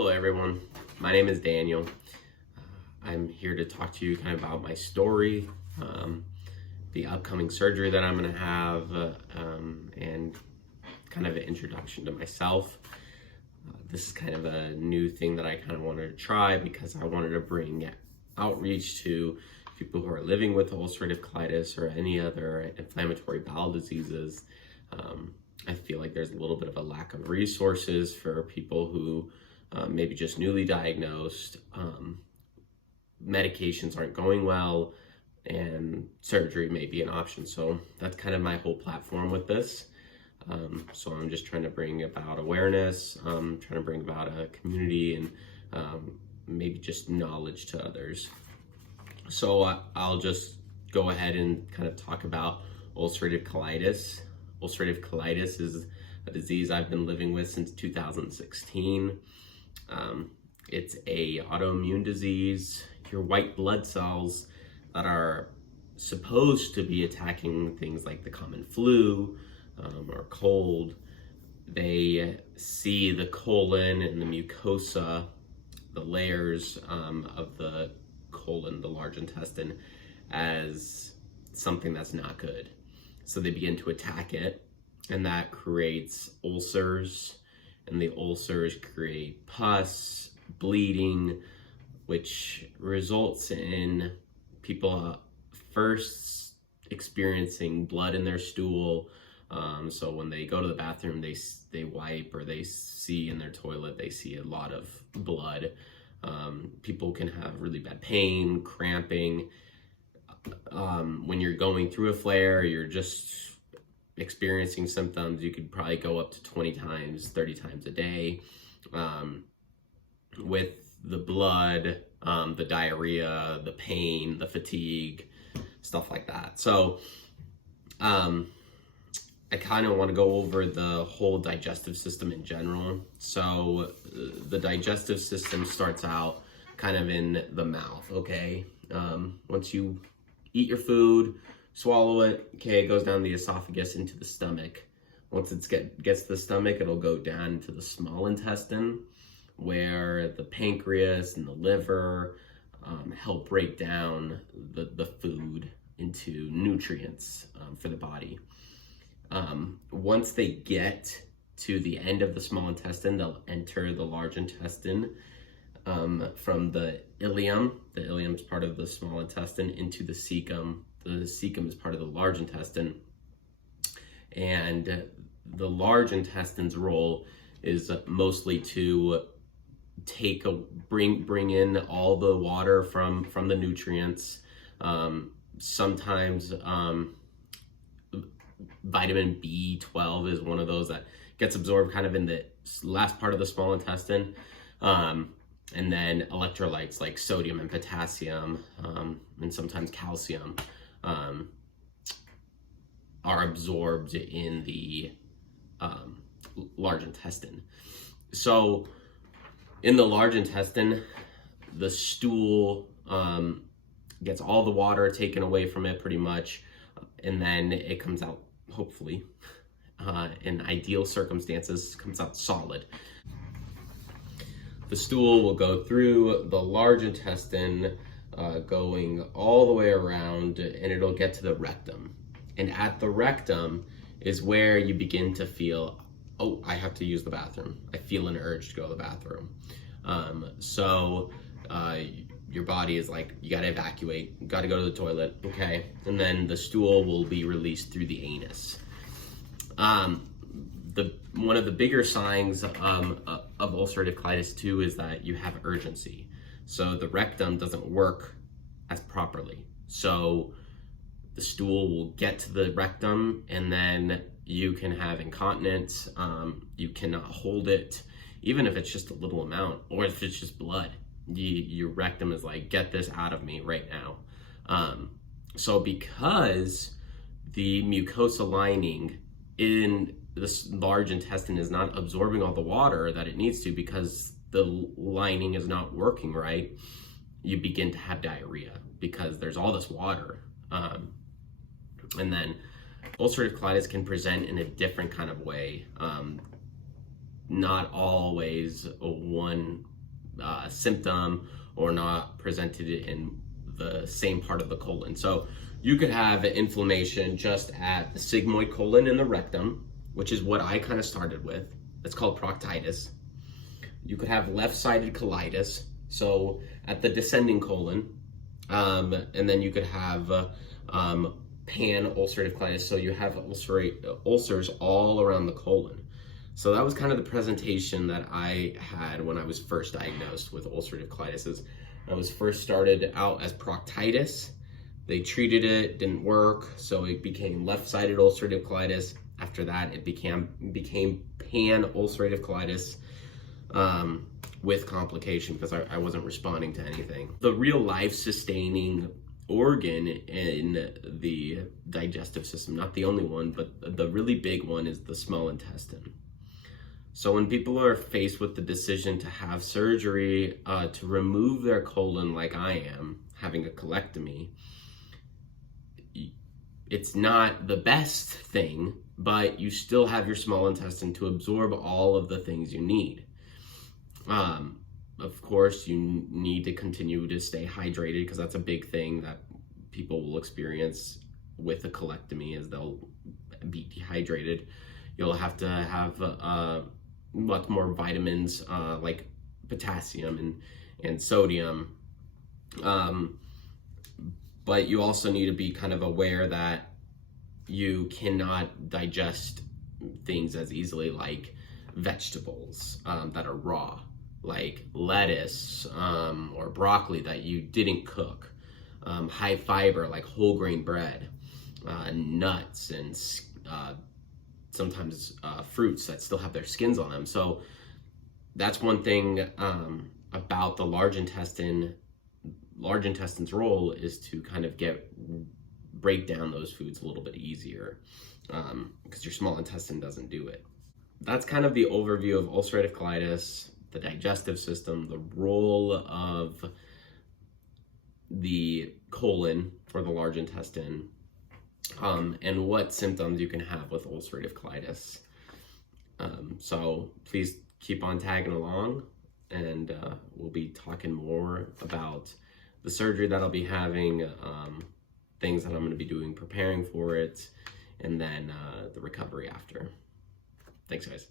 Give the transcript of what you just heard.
Hello everyone, my name is Daniel. I'm here to talk to you kind of about my story, the upcoming surgery that I'm going to have, and kind of an introduction to myself. This is kind of a new thing that I kind of wanted to try because I wanted to bring outreach to people who are living with ulcerative colitis or any other inflammatory bowel diseases. I feel like there's a little bit of a lack of resources for people who maybe just newly diagnosed, medications aren't going well, and surgery may be an option. So that's kind of my whole platform with this. So I'm just trying to bring about awareness, trying to bring about a community and maybe just knowledge to others. So I'll just go ahead and kind of talk about ulcerative colitis. Ulcerative colitis is a disease I've been living with since 2016. It's a autoimmune disease. Your white blood cells that are supposed to be attacking things like the common flu or cold, they see the colon and the mucosa, the layers of the colon, the large intestine, as something that's not good. So they begin to attack it, and that creates ulcers, and the ulcers create pus, bleeding, which results in people first experiencing blood in their stool. So when they go to the bathroom, they wipe, or they see in their toilet, they see a lot of blood. People can have really bad pain, cramping. When you're going through a flare, you're just experiencing symptoms, you could probably go up to 20 times, 30 times a day. With the blood, the diarrhea, the pain, the fatigue, stuff like that. So I kind of want to go over the whole digestive system in general. So the digestive system starts out kind of in the mouth, okay? Once you eat your food, swallow it, okay, it goes down the esophagus into the stomach. Once it gets to the stomach, it'll go down into the small intestine, where the pancreas and the liver help break down the food into nutrients for the body. Once they get to the end of the small intestine, they'll enter the large intestine from the ileum. The ileum is part of the small intestine, into the cecum. The cecum is part of the large intestine. And the large intestine's role is mostly to bring in all the water from the nutrients. Sometimes vitamin B12 is one of those that gets absorbed kind of in the last part of the small intestine. And then electrolytes like sodium and potassium, and sometimes calcium, are absorbed in the large intestine. So in the large intestine, the stool gets all the water taken away from it pretty much, and then it comes out, hopefully, in ideal circumstances, comes out solid. The stool will go through the large intestine, going all the way around, and it'll get to the rectum. And at the rectum is where you begin to feel, oh, I have to use the bathroom. I feel an urge to go to the bathroom. So your body is like, you gotta evacuate, you gotta go to the toilet, okay? And then the stool will be released through the anus. One of the bigger signs of ulcerative colitis too is that you have urgency. So the rectum doesn't work as properly. So the stool will get to the rectum, and then you can have incontinence. You cannot hold it, even if it's just a little amount, or if it's just blood. Your rectum is like, get this out of me right now. So because the mucosa lining in this large intestine is not absorbing all the water that it needs to, because the lining is not working right, you begin to have diarrhea because there's all this water. And then ulcerative colitis can present in a different kind of way. Not always one symptom or not presented in the same part of the colon. So you could have inflammation just at the sigmoid colon in the rectum, which is what I kind of started with. It's called proctitis. You could have left-sided colitis, so at the descending colon, and then you could have pan-ulcerative colitis, so you have ulcers all around the colon. So that was kind of the presentation that I had when I was first diagnosed with ulcerative colitis. I was first started out as proctitis. They treated it, didn't work, so it became left-sided ulcerative colitis. After that, it became pan-ulcerative colitis with complication because I wasn't responding to anything. The real life-sustaining organ in the digestive system, not the only one, but the really big one is the small intestine. So when people are faced with the decision to have surgery to remove their colon, like I am, having a colectomy, it's not the best thing, but you still have your small intestine to absorb all of the things you need. Of course, you need to continue to stay hydrated because that's a big thing that people will experience with a colectomy, is they'll be dehydrated. You'll have to have much more vitamins like potassium and sodium. But you also need to be kind of aware that you cannot digest things as easily like vegetables that are raw, like lettuce or broccoli that you didn't cook, high fiber like whole grain bread, nuts, and sometimes fruits that still have their skins on them. So that's one thing about the large intestine. Large intestine's role is to kind of break down those foods a little bit easier because your small intestine doesn't do it. That's kind of the overview of ulcerative colitis, the digestive system, the role of the colon or the large intestine, and what symptoms you can have with ulcerative colitis. So please keep on tagging along, and we'll be talking more about the surgery that I'll be having, things that I'm going to be doing preparing for it, and then the recovery after. Thanks, guys.